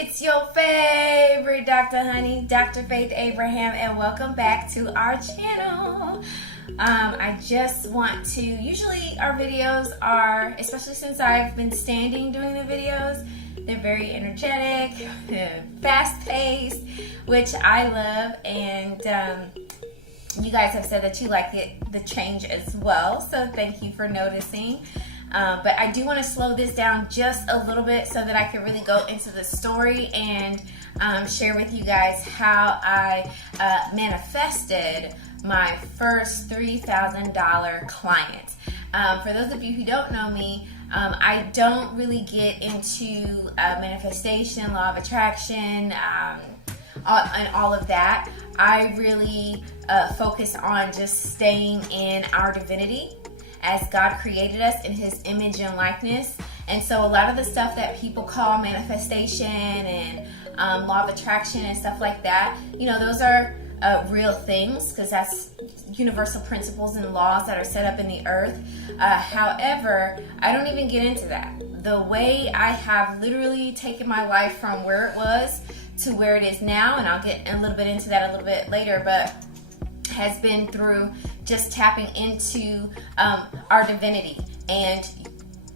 It's your favorite Dr. Honey, Dr. Faith Abraham, and welcome back to our channel. I just want to, usually our videos are, especially since I've been standing doing the videos, they're very energetic, fast-paced, which I love, and you guys have said that you like the change as well, so thank you for noticing. But I do want to slow this down just a little bit so that I can really go into the story and share with you guys how I manifested my first $3,000 client. For those of you who don't know me, I don't really get into manifestation, law of attraction, and all of that. I really focus on just staying in our divinity as God created us in His image and likeness. And so a lot of the stuff that people call manifestation and law of attraction and stuff like that, you know, those are real things because that's universal principles and laws that are set up in the earth. However, I don't even get into that. The way I have literally taken my life from where it was to where it is now, and I'll get a little bit into that a little bit later, but has been through just tapping into our divinity and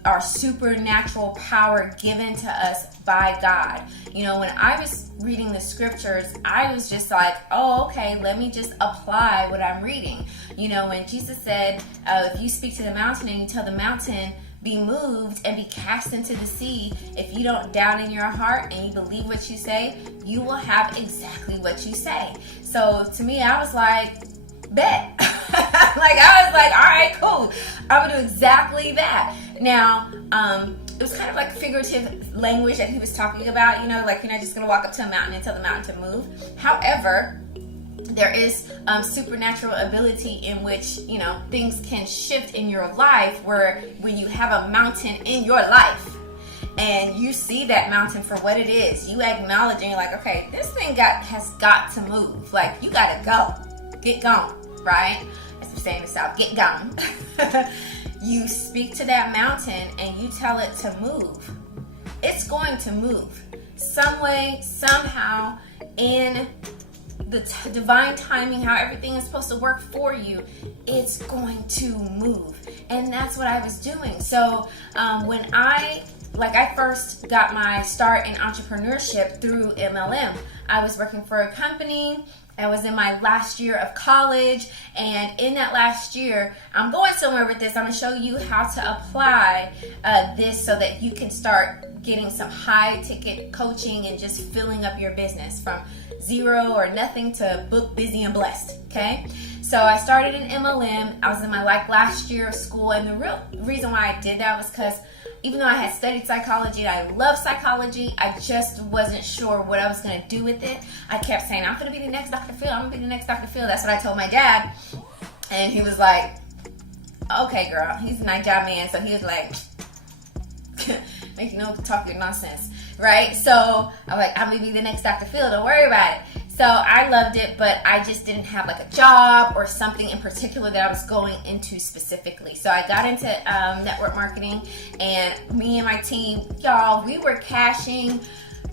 our supernatural power given to us by God. You know, when I was reading the scriptures, I was just like, oh, okay, let me just apply what I'm reading. You know, when Jesus said, if you speak to the mountain and you tell the mountain, be moved and be cast into the sea, if you don't doubt in your heart and you believe what you say, you will have exactly what you say. So to me, I was like, bet. Like, I was like, all right, cool. I'm gonna do exactly that. Now, it was kind of like figurative language that he was talking about, you know, like you're not just gonna walk up to a mountain and tell the mountain to move. However, there is supernatural ability in which, you know, things can shift in your life where when you have a mountain in your life and you see that mountain for what it is, you acknowledge and you're like, okay, this thing has got to move. Like, you gotta go. Get gone, right? As we say in the South, get gone. You speak to that mountain and you tell it to move. It's going to move. Some way, somehow, in the divine timing, how everything is supposed to work for you, it's going to move. And that's what I was doing. So when I first got my start in entrepreneurship through MLM, I was working for a company. I was in my last year of college, and in that last year, I'm going somewhere with this. I'm going to show you how to apply this so that you can start getting some high-ticket coaching and just filling up your business from zero or nothing to book, busy, and blessed, okay? So I started in MLM. I was in my last year of school, and the real reason why I did that was because even though I had studied psychology and I love psychology, I just wasn't sure what I was going to do with it. I kept saying, I'm going to be the next Dr. Phil. I'm going to be the next Dr. Phil. That's what I told my dad. And he was like, okay, girl. He's a nice job man. So he was like, make no talk your nonsense, right? So I'm like, I'm going to be the next Dr. Phil. Don't worry about it. So I loved it, but I just didn't have like a job or something in particular that I was going into specifically. So I got into network marketing, and me and my team, y'all, we were cashing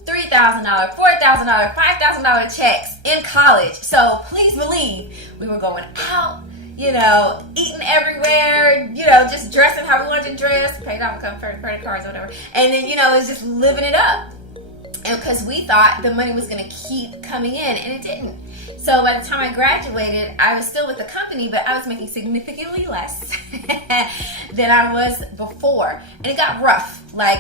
$3,000, $4,000, $5,000 checks in college. So please believe we were going out, you know, eating everywhere, you know, just dressing how we wanted to dress, paid off credit cards or whatever. And then, you know, it was just living it up. And because we thought the money was going to keep coming in, and it didn't. So by the time I graduated, I was still with the company, but I was making significantly less than I was before. And it got rough. Like,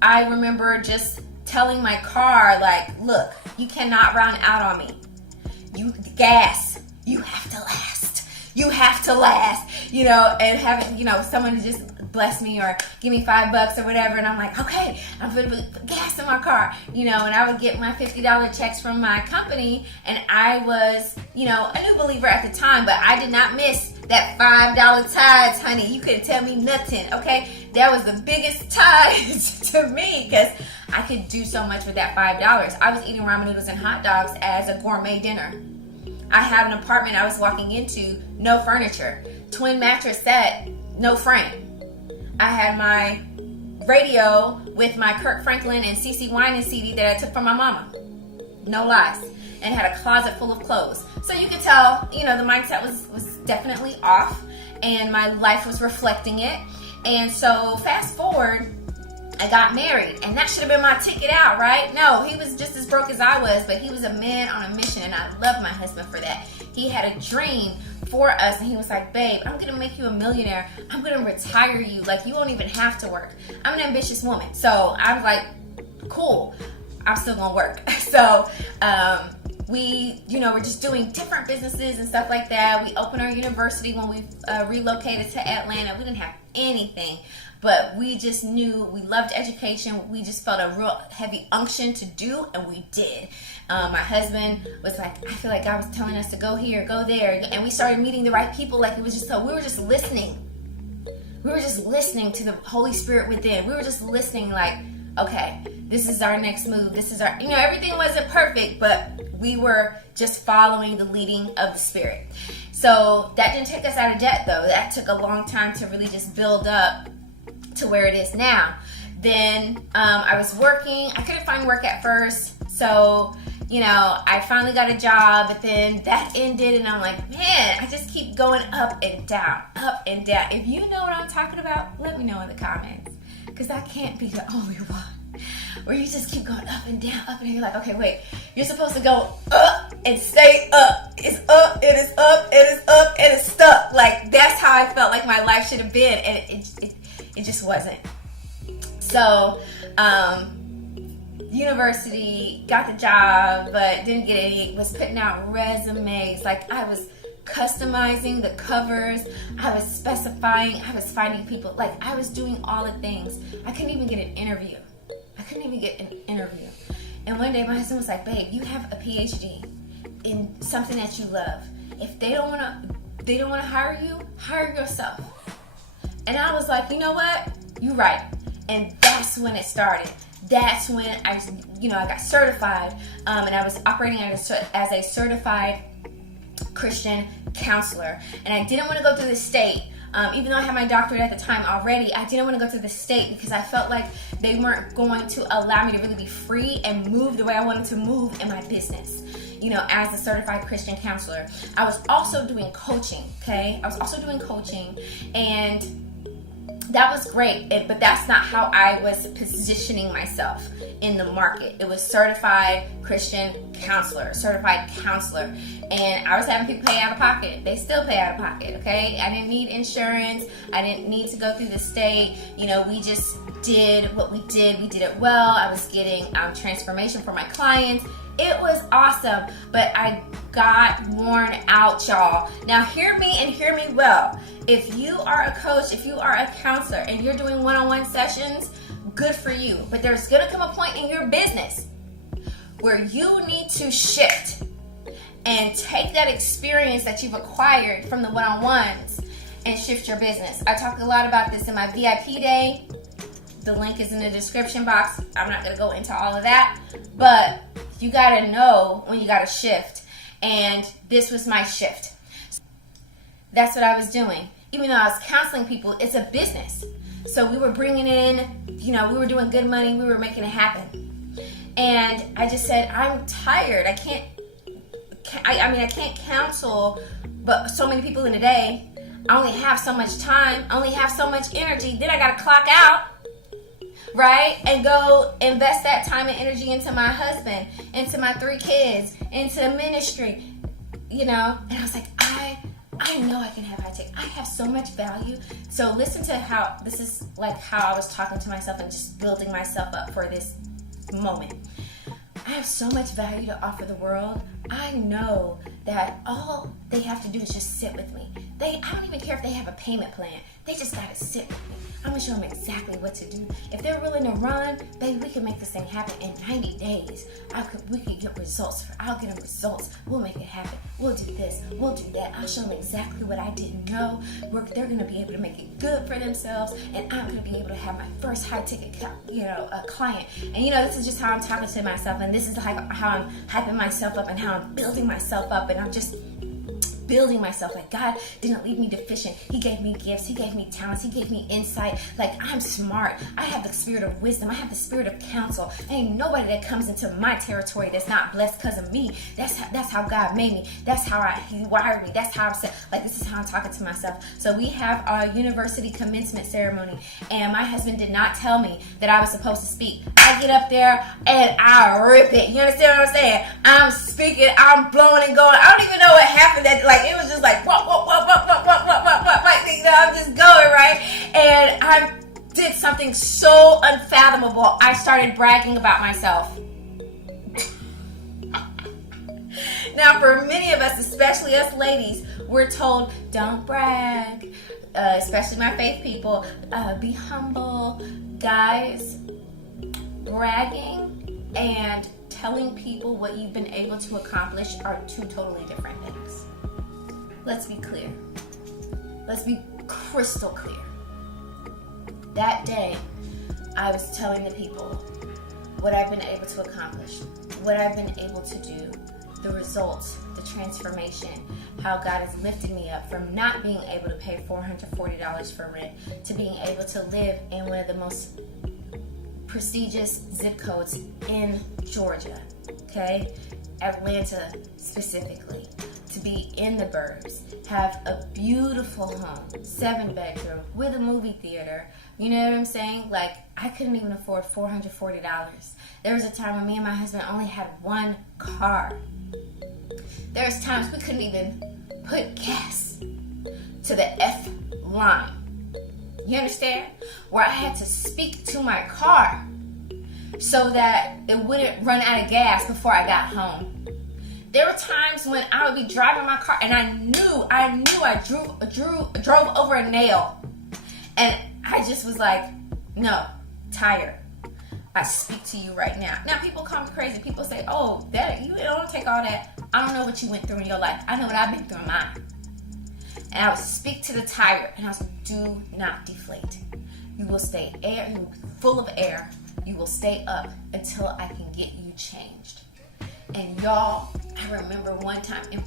I remember just telling my car, like, look, you cannot run out on me. Gas, you have to last. You have to last, you know, and having, you know, someone just bless me or give me $5 or whatever, and I'm like, okay, I'm gonna put gas in my car, you know. And I would get my $50 checks from my company, and I was, you know, a new believer at the time, but I did not miss that $5 tithes, honey. You couldn't tell me nothing, okay? That was the biggest tithes to me because I could do so much with that $5. I was eating ramen noodles and hot dogs as a gourmet dinner. I had an apartment I was walking into, no furniture, twin mattress set, no frame. I had my radio with my Kirk Franklin and CeCe Winans CD that I took from my mama. No lies. And had a closet full of clothes. So you could tell, the mindset was definitely off, and my life was reflecting it. And so fast forward, I got married, and that should have been my ticket out, right? No, he was just as broke as I was, but he was a man on a mission, and I love my husband for that. He had a dream for us, and he was like, babe, I'm gonna make you a millionaire. I'm gonna retire you. Like, you won't even have to work. I'm an ambitious woman. So I was like, cool, I'm still gonna work. So we're just doing different businesses and stuff like that. We opened our university when we relocated to Atlanta. We didn't have anything, but we just knew we loved education. We just felt a real heavy unction to do, and we did. My husband was like, I feel like God was telling us to go here, go there, and we started meeting the right people. Like, it was just so, we were just listening. We were just listening to the Holy Spirit within. We were just listening like, okay, this is our next move. This is our, everything wasn't perfect, but we were just following the leading of the Spirit. So that didn't take us out of debt, though. That took a long time to really just build up to where it is now. Then I was working. I couldn't find work at first. So, I finally got a job, but then that ended, and I'm like, man, I just keep going up and down, up and down. If you know what I'm talking about, let me know in the comments, because I can't be the only one where you just keep going up and down, and you're like, okay, wait, you're supposed to go up and stay up. It's up, it is up, it is up, it is stuck. Like, that's how I felt like my life should have been, and it just wasn't. So, university, got the job, but didn't get any, was putting out resumes. Like, I was customizing the covers, I was specifying, I was finding people, like, I was doing all the things. I couldn't even get an interview. And one day my husband was like, babe, you have a PhD in something that you love. If they don't want to hire you, hire yourself. And I was like, you know what? You're right. And that's when it started. That's when I got certified, and I was operating as a certified Christian counselor. And I didn't want to go through the state. Even though I had my doctorate at the time already, I didn't want to go through the state because I felt like they weren't going to allow me to really be free and move the way I wanted to move in my business, as a certified Christian counselor. I was also doing coaching, okay? And that was great, but that's not how I was positioning myself in the market. It was certified Christian counselor, and I was having people pay out of pocket. They still pay out of pocket, okay? I didn't need insurance. I didn't need to go through the state. We just did what we did. We did it well. I was getting transformation for my clients. It was awesome, but I got worn out, y'all. Now hear me and hear me well. If you are a coach, if you are a counselor, and you're doing one-on-one sessions, good for you. But there's gonna come a point in your business where you need to shift and take that experience that you've acquired from the one-on-ones and shift your business. I talk a lot about this in my VIP day. The link is in the description box. I'm not gonna go into all of that, but you gotta know when you gotta shift. And this was my shift. That's what I was doing. Even though I was counseling people, it's a business. So we were bringing in, we were doing good money, we were making it happen. And I just said, I'm tired. I can't counsel but so many people in a day. I only have so much time, I only have so much energy. Then I gotta clock out, right? And go invest that time and energy into my husband, into my 3 kids, into ministry, And I was like, I know I can have high tech. I have so much value. So listen to how, this is like how I was talking to myself and just building myself up for this moment. I have so much value to offer the world. I know that all they have to do is just sit with me. I don't even care if they have a payment plan. They just gotta sit with me. I'm gonna show them exactly what to do. If they're willing to run, baby, we can make this thing happen in 90 days. We could get results. I'll get them results. We'll make it happen. We'll do this. We'll do that. I'll show them exactly what I didn't know. They're gonna be able to make it good for themselves, and I'm gonna be able to have my first high ticket, client. And this is just how I'm talking to myself, and this is how I'm hyping myself up, and how I'm building myself up, and I'm just building myself. Like, God didn't leave me deficient. He gave me gifts. He gave me talents. He gave me insight. Like, I'm smart. I have the spirit of wisdom. I have the spirit of counsel. Ain't nobody that comes into my territory that's not blessed because of me. That's how God made me. That's how He wired me. That's how I'm set. Like, this is how I'm talking to myself. So we have our university commencement ceremony, and my husband did not tell me that I was supposed to speak. I get up there and I rip it. You understand what I'm saying? I'm speaking, I'm blowing and going. I don't even know what happened. That, like, it was just like, whoa, whoa, whoa, whoa, whoa, whoa, whoa, whoa, whoa. You know, I'm just going, right? And I did something so unfathomable. I started bragging about myself. Now, for many of us, especially us ladies, we're told, don't brag. Especially my faith people, be humble. Guys, bragging and telling people what you've been able to accomplish are two totally different things. Let's be clear. Let's be crystal clear. That day, I was telling the people what I've been able to accomplish, what I've been able to do, the results, the transformation, how God has lifted me up from not being able to pay $440 for rent to being able to live in one of the most prestigious zip codes in Georgia, okay? Atlanta specifically. To be in the burbs, have a beautiful home, 7-bedroom, with a movie theater. You know what I'm saying? Like, I couldn't even afford $440. There was a time when me and my husband only had one car. There's times we couldn't even put gas to the F line. You understand? Where I had to speak to my car so that it wouldn't run out of gas before I got home. There were times when I would be driving my car and I knew I drove over a nail. And I just was like, no, tired. I speak to you right now. Now, people call me crazy. People say, oh, that you don't take all that. I don't know what you went through in your life. I know what I've been through in mine. And I would speak to the tire, and I was like, do not deflate. You will stay full of air. You will stay up until I can get you changed. And y'all, I remember one time in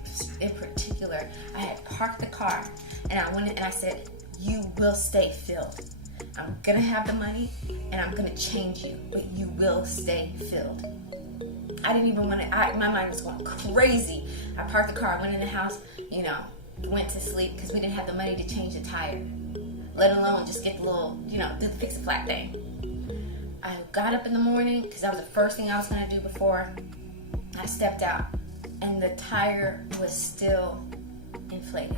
particular, I had parked the car, and I went in and I said, you will stay filled. I'm going to have the money, and I'm going to change you, but you will stay filled. I didn't even want to, my mind was going crazy. I parked the car, went in the house, went to sleep because we didn't have the money to change the tire, let alone just get the little, do the fix a flat thing. I got up in the morning because that was the first thing I was going to do before I stepped out, and the tire was still inflated.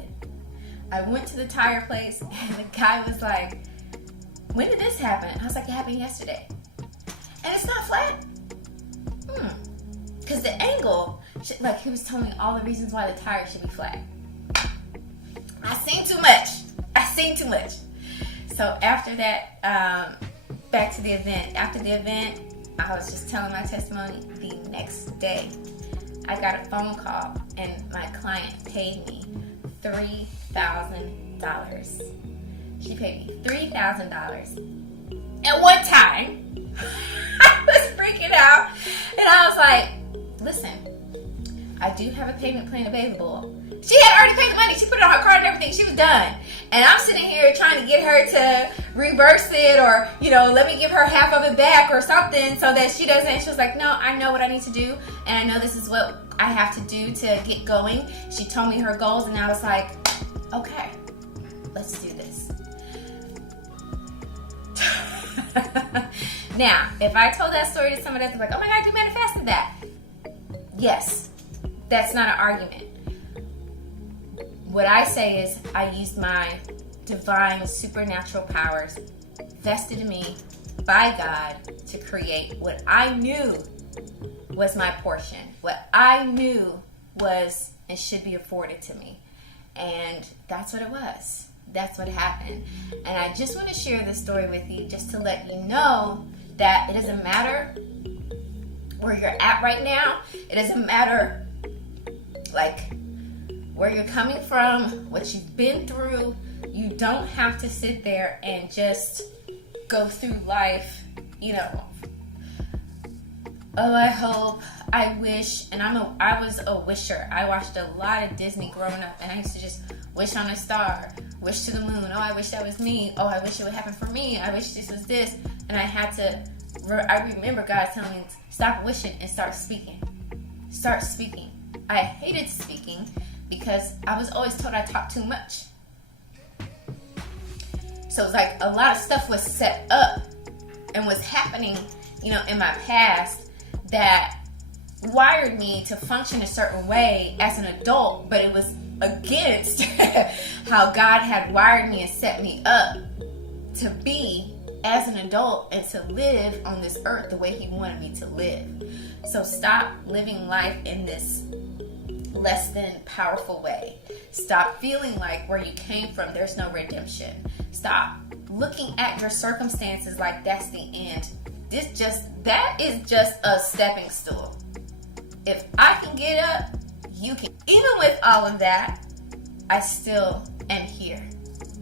I went to the tire place, and the guy was like, when did this happen? I was like, it happened yesterday. And it's not flat. Because the angle, like, he was telling me all the reasons why the tire should be flat. I seen too much. So after that, back to the event. After the event, I was just telling my testimony. The next day, I got a phone call, and my client paid me $3,000. She paid me $3,000. At one time, I was freaking out, and I was like, listen, I do have a payment plan available. She had already paid the money. She put it on her card and everything. She was done. And I'm sitting here trying to get her to reverse it or, let me give her half of it back or something so that she doesn't. She was like, no, I know what I need to do. And I know this is what I have to do to get going. She told me her goals, and I was like, okay, let's do this. Now, if I told that story to someone that's like, oh my God, you manifested that. Yes, that's not an argument. What I say is I used my divine supernatural powers vested in me by God to create what I knew was my portion, what I knew was and should be afforded to me. And that's what it was. That's what happened. And I just want to share this story with you just to let you know that it doesn't matter where you're at right now. It doesn't matter where you're coming from, what you've been through. You don't have to sit there and just go through life, oh, I hope, I wish, and I was a wisher. I watched a lot of Disney growing up, and I used to just wish on a star, wish to the moon. Oh, I wish that was me. Oh, I wish it would happen for me. I wish this was this. And I remember God telling me, stop wishing and start speaking. Start speaking. I hated speaking because I was always told I talked too much. So it's like a lot of stuff was set up and was happening, in my past that wired me to function a certain way as an adult, but it was against how God had wired me and set me up to be as an adult and to live on this earth the way He wanted me to live. So stop living life in this less than powerful way. Stop feeling like where you came from there's no redemption. Stop looking at your circumstances like that's the end. That is just a stepping stool. If I can get up, you can. Even with all of that, I still am here.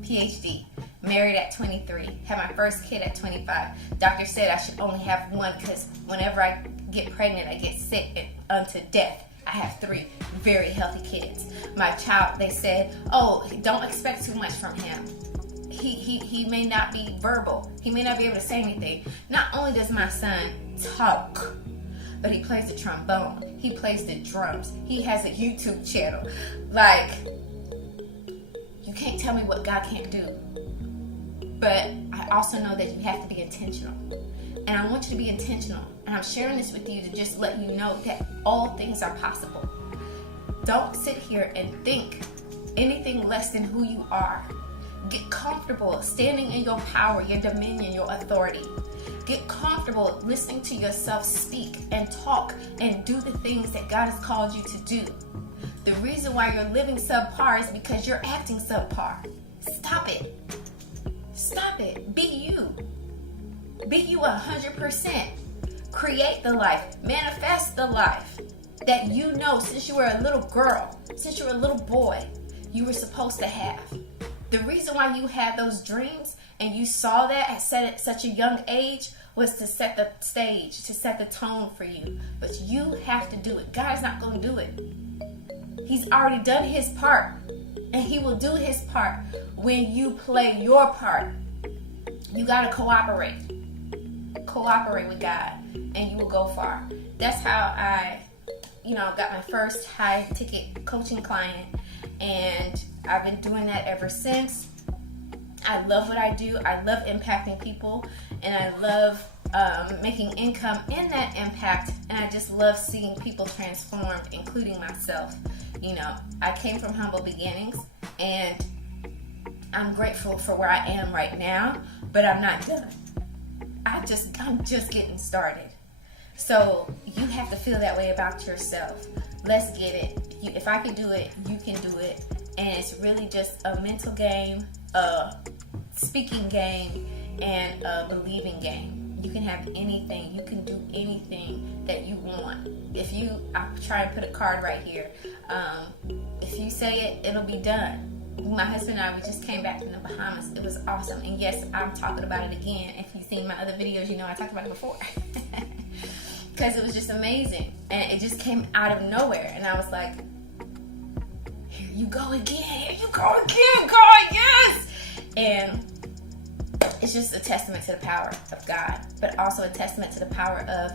PhD, married at 23, had my first kid at 25. Doctor said I should only have one because whenever I get pregnant, I get sick unto death. I have 3 very healthy kids. My child, they said, oh, don't expect too much from him. He may not be verbal. He may not be able to say anything. Not only does my son talk, but he plays the trombone. He plays the drums. He has a YouTube channel. Like, you can't tell me what God can't do. But I also know that you have to be intentional. And I want you to be intentional. And I'm sharing this with you to just let you know that all things are possible. Don't sit here and think anything less than who you are. Get comfortable standing in your power, your dominion, your authority. Get comfortable listening to yourself speak and talk and do the things that God has called you to do. The reason why you're living subpar is because you're acting subpar. Stop it. Stop it. Be you. Be you 100%. Create the life. Manifest the life that you know since you were a little girl, since you were a little boy, you were supposed to have. The reason why you had those dreams and you saw that at such a young age was to set the stage, to set the tone for you. But you have to do it. God's not going to do it. He's already done His part. And He will do His part when you play your part. You got to cooperate. Cooperate with God and you will go far. That's how I, got my first high ticket coaching client. And I've been doing that ever since. I love what I do. I love impacting people, and I love making income in that impact, and I just love seeing people transformed, including myself. I came from humble beginnings, and I'm grateful for where I am right now, but I'm not done. I'm just getting started. So you have to feel that way about yourself. Let's get it. If I can do it, you can do it. And it's really just a mental game, a speaking game, and a believing game. You can have anything. You can do anything that you want. I'll try and put a card right here. If you say it, it'll be done. My husband and I, we just came back from the Bahamas. It was awesome. And yes, I'm talking about it again. If you've seen my other videos, you know I talked about it before. Because it was just amazing. And it just came out of nowhere. And I was like, here you go again. Here you go again, God, yes! And it's just a testament to the power of God. But also a testament to the power of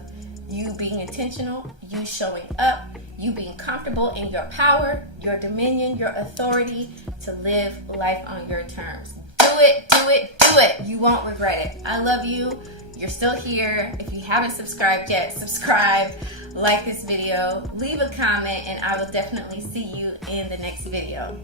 you being intentional, you showing up, you being comfortable in your power, your dominion, your authority to live life on your terms. Do it, do it, do it. You won't regret it. I love you. You're still here. If you haven't subscribed yet, subscribe, like this video, leave a comment, and I will definitely see you in the next video.